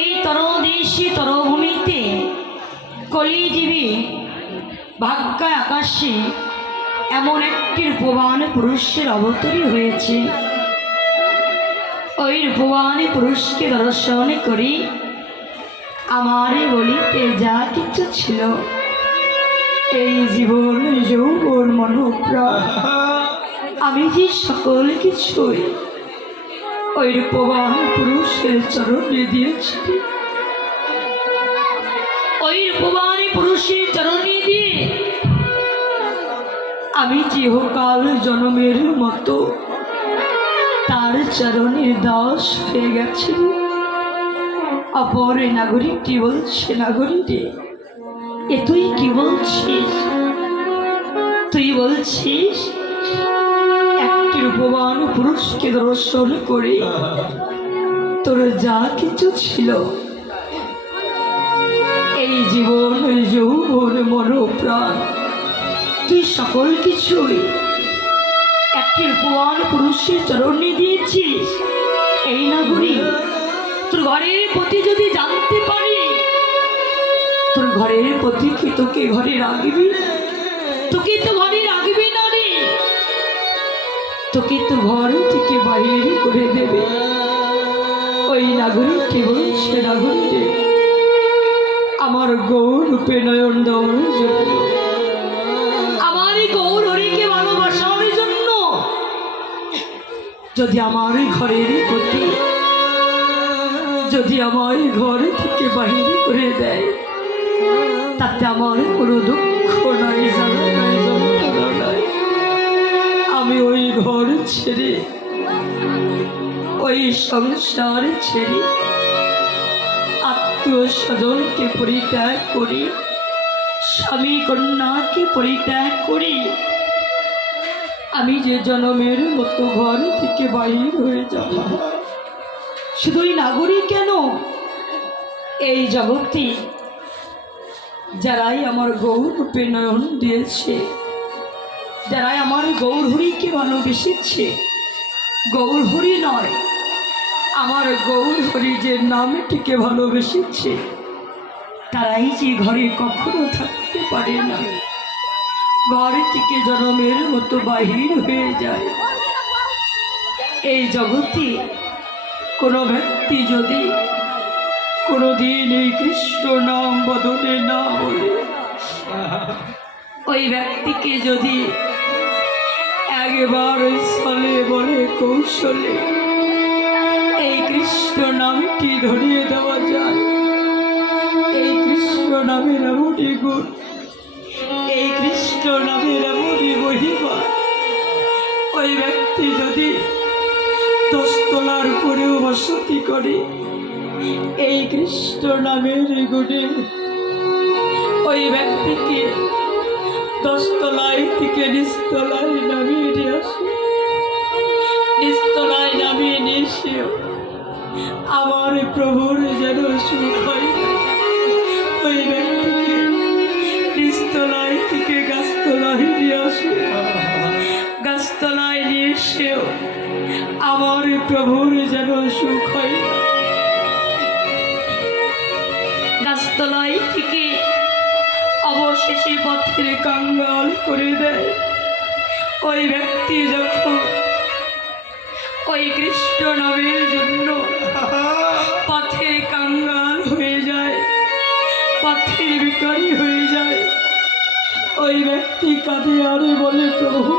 এই তরদেশে তরভূমিতে কলিজীবী ভাগ্যায় আকাশে এমন একটি রূপবান পুরুষের অবতরী হয়েছে। ওই রূপবান পুরুষকে দর্শন করি আমার বলিতে যা কিছু ছিল, এই জীবন যৌবন মনোপ্রাণ আমি যে সকল কিছুই ওই রূপবান পুরুষের চরণে দিয়েছি। ওই রূপবান পুরুষের চরণে দিয়ে আমি চিরকাল জন্মের মতো তার চরণের দাস হয়ে গেছি। অপর নাগরিকটি বলছে, নাগরিকে এ তুই কি বলছিস? তুই বলছিস একটি রূপবান পুরুষকে দর্শন করে তোর যা কিছু ছিল, এই জীবন যৌবন মনোপ্রাণ তুই সকল কিছুই একটি রূপবান পুরুষের চরণে দিয়েছিস। এই নাগরিক তোর ঘরের প্রতি যদি জানতে পারি, তোর ঘরের প্রতি কি তোকে ঘরে রাখবি? তোকে তো ঘরে রাখবি না রে, তোকে তো ঘর থেকে বাইরে করে দেবে। ওই নাগরিককে বলছে, নাগরিক আমার গৌর রূপে নয়ন দেওয়ার জন্য, আমার এই গৌর হরিকে ভালোবাসার জন্য যদি আমার ঘরের প্রতি যদি আমার ঘর থেকে বাহির করে দেয়, তাতে আমার কোনো দুঃখ নাই, জ্বালা নাই, যন্ত্রণা নাই। আমি ওই ঘর ছেড়ে, ওই সংসার ছেড়ে আত্মীয় স্বজনকে পরিত্যাগ করি, স্বামী কন্যাকে পরিত্যাগ করি আমি যে জনমের মতো ঘর থেকে বাহির হয়ে যাব। শুধুই নাগরিক কেন, এই জগতে যারাই আমার গৌর রূপে নয়ন দিয়েছে, যারাই আমার গৌর হরিকে ভালোবেসেছে, গৌর হরি নয় আমার গৌর হরি যে নামটিকে ভালোবেসেছে, তারাই যে ঘরে কখনো থাকতে পারে না, ঘর থেকে জনমের মতো বাহির হয়ে যায়। এই জগতে কোনো ব্যক্তি যদি কোনোদিন এই কৃষ্ণ নাম বদলে না বলে, ওই ব্যক্তিকে যদি একবার স্থলে বলে কৌশলে এই কৃষ্ণ নামটি ধরিয়ে দেওয়া যায়, এই কৃষ্ণ নামের এমনই গুণ, এই কৃষ্ণ নামের এমনই মহিমা, ওই ব্যক্তি যদি 10 তলার উপরেও বসতি করে এই কৃষ্ণ নামের গুণে ওই ব্যক্তিকে 10 তলায় থেকে নিচতলায় নামিয়ে নিয়ে আসে, নিচতলায় নামিয়ে নিয়ে এসেও আমার প্রভুর যেন সুখ হয় না। ওই ব্যক্তিকে নিচতলায় থেকে গাছতলায় নিয়ে আসে, গাছতলায় নিয়ে এসেও আমার প্রভুর যেন সুখ হয় না। গাছতলায় থেকে অবশেষে পথের কাঙ্গাল করে দেয়। ওই ব্যক্তি যখন ওই কৃষ্ণ নামের জন্য পথের কাঙ্গাল হয়ে যায়, পথের ভিখারি হয়ে যায়, ওই ব্যক্তি কাঁদে আর বলে, প্রভু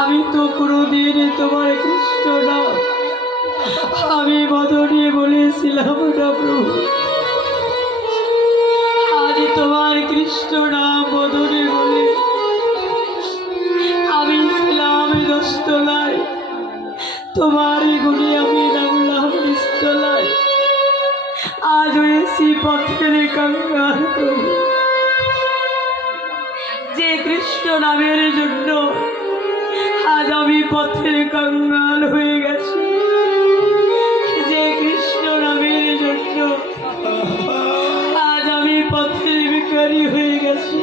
আমি তো কোনোদিন তোমার কৃষ্ণ নাম আমি বদনে বলেছিলাম না প্রভু, আজ তোমার কৃষ্ণ নাম বদনে বলে আমি ছিলাম 10 তলায়, তোমার গুণে আমি নামলাম নিচতলায়, আজ হয়েছি পথের কাঙ্গাল প্রভু। যে কৃষ্ণ নামের জন্য আজ আমি পথের কাঙ্গাল হয়ে গেছি, যে কৃষ্ণ নামের জন্য আজ আমি পথের ভিখারি হয়ে গেছি,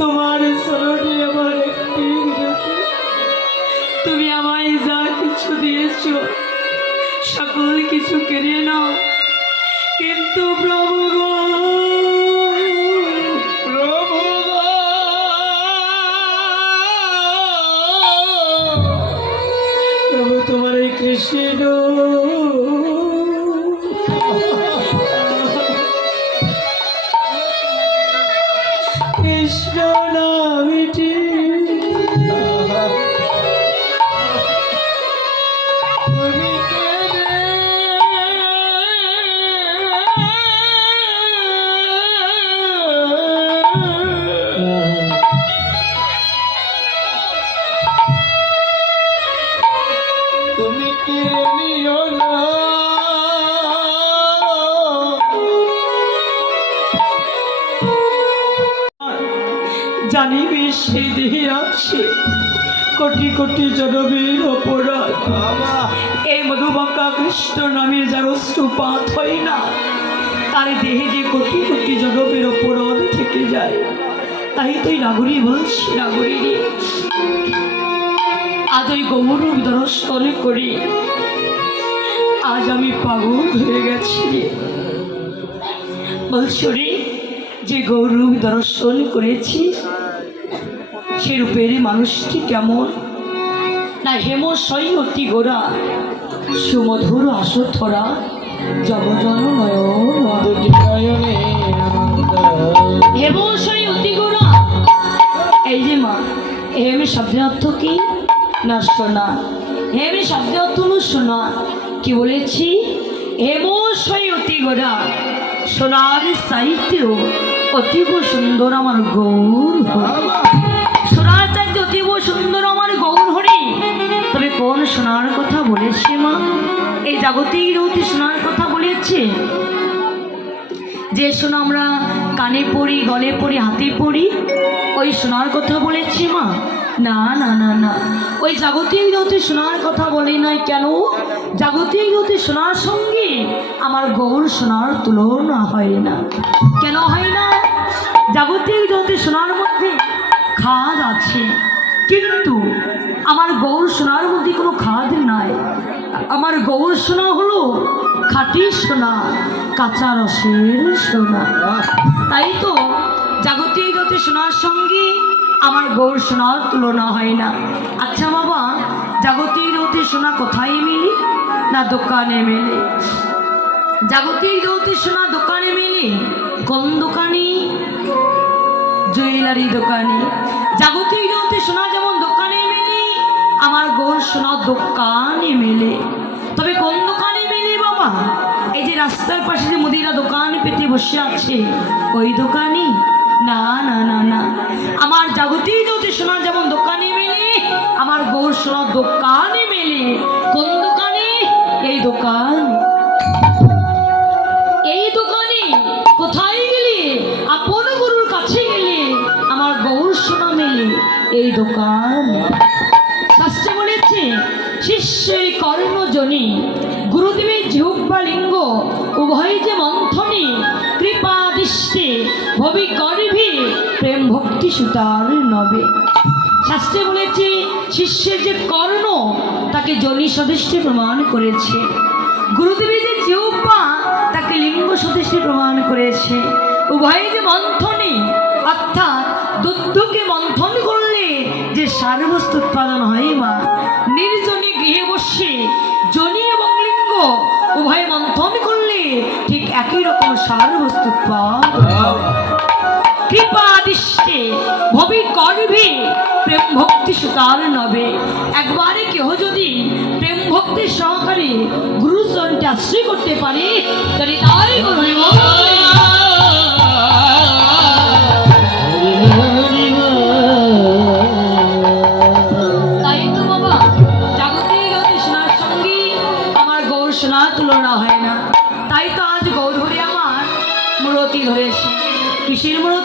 তোমার চরণে আমার একটি বিনতি, তুমি আমায় যা কিছু দিয়েছ সকল কিছু কেড়ে নাও, কিন্তু প্রভু গো, প্রভু গো, প্রভু তোমার এই কৃষ্ণ কৃষ্ণ নামটি তুমি কেড়ে তুমি কেড়ে নিও না। জানিবে সেই দেহে আছে কোটি কোটি জনমের অপরাধ। বাবা, এই মধুবাঙ্কা কৃষ্ণ নামের যার অশ্রুপাত হয় না, তার দেহে যে কোটি কোটি জনমের অপরাধ থেকে যায়। তাই তুই নাগরী বলছি, নাগরী রে, আজ ওই গৌরব দর্শন করে আজ আমি পাগল হয়ে গেছি রে। বলছো রে, যে গৌরব দর্শন করেছি সে রূপের মানুষটি কেমন না, হেমশয় অতি গোরা, সুমধুর আসথরা, জগজন নয়ন, দুটি নয়নে আনন্দ। হেমশয় অতি গোরা। এই যে মা, হেম শব্দের অর্থ কি না শোনা, হেম শব্দের অর্থ হলো শোনা। কি বলেছি? হেমশয় অতি গোরা, সোনার সাহিত্যেও অতীব সুন্দর আমার গৌর। বাবা, সোনার চাইতে অতীব সুন্দর আমার গৌর হরি। তবে কোন সোনার কথা বলেছে মা? এই জাগতিক অতি সোনার কথা বলেছে, যে সোনা আমরা কানে পড়ি, গলে পড়ি, হাতে পড়ি, ওই সোনার কথা বলেছে মা? না না না না, ওই জাগতিক অতি সোনার কথা বলি নাই। কেন? জাগতিক অতি সোনার সঙ্গে আমার গৌর সোনার তুলনা হয় না। কেন হয় না? জাগতিক অতি সোনার মধ্যে খাদ আছে, কিন্তু আমার গৌর সোনার মধ্যে কোনো খাদ নাই। আমার গৌর সোনা হলো খাঁটি সোনা, কাঁচা রসের সোনা। তাই তো জাগতিক অতি সোনার সঙ্গে আমার গৌর সোনার তুলনা হয় না। আচ্ছা বাবা, জাগতিক অতি সোনা কোথায় মেলে? না দোকানে মেলে। জাগতিক অতি সোনা দোকানে মেলে। কোন দোকানে? জুয়েলারি দোকানে। জাগতিক অতি সোনা যেমন দোকানে মেলে, আমার গৌর সোনা দোকানে মেলে। তবে কোন দোকানে মেলে বাবা? এই যে রাস্তার পাশে যে মুদিরা দোকান পেতে বসে আছে, ওই দোকানে? না না না না, আমার জাগতিক অতি সোনা যেমন দোকানে মেলে, আমার গৌর সোনা দোকানে মেলে। কোন দোকানে? এই দোকান। এই দোকানে কোথায় গেলে? আপন গুরুর কাছে গেলে আমার গৌর সোনা মেলে। এই দোকান। শাস্ত্রে বলেছে, শিষ্যের কর্ণজনী, গুরুদেবের জিহ্বা লিঙ্গ, উভয় যে মন্থনে, কৃপা দৃষ্টে ভবি গর্ভে, প্রেম ভক্তি সুতার নবে। শাস্ত্রে বলেছে, শিষ্যের যে কর্ণ তাকে জনি সদৃষ্টে প্রমাণ করেছে, গুরুদেবের যে জিহ্বা তাকে লিঙ্গ সদৃষ্টে প্রমাণ করেছে। উভয় যে মন্থনে, অর্থাৎ দুগ্ধকে মন্থন করলে যে সারবস্তু উৎপাদন হয় মা, নির্জনে গৃহে বসে জনি এবং লিঙ্গ উভয় মন্থন করলে ঠিক একই রকম সারবস্তু উৎপাদন। কৃপা দৃষ্টে ভবি গর্ভে, প্রেম ভক্তি সুতার নবে। একবারে কেহ যদি প্রেম ভক্তি সহকারে গুরুচরণকে আশ্রয় করতে পারে, তাহলে তাই করবে। তাই তো বাবা, জাগতিক অতি সোনার সঙ্গে আমার গৌর সোনার তুলনা হয় না। তাই তো আজ গৌর হরি আমার মূরতি ধরেছে। কিসের মূরতি?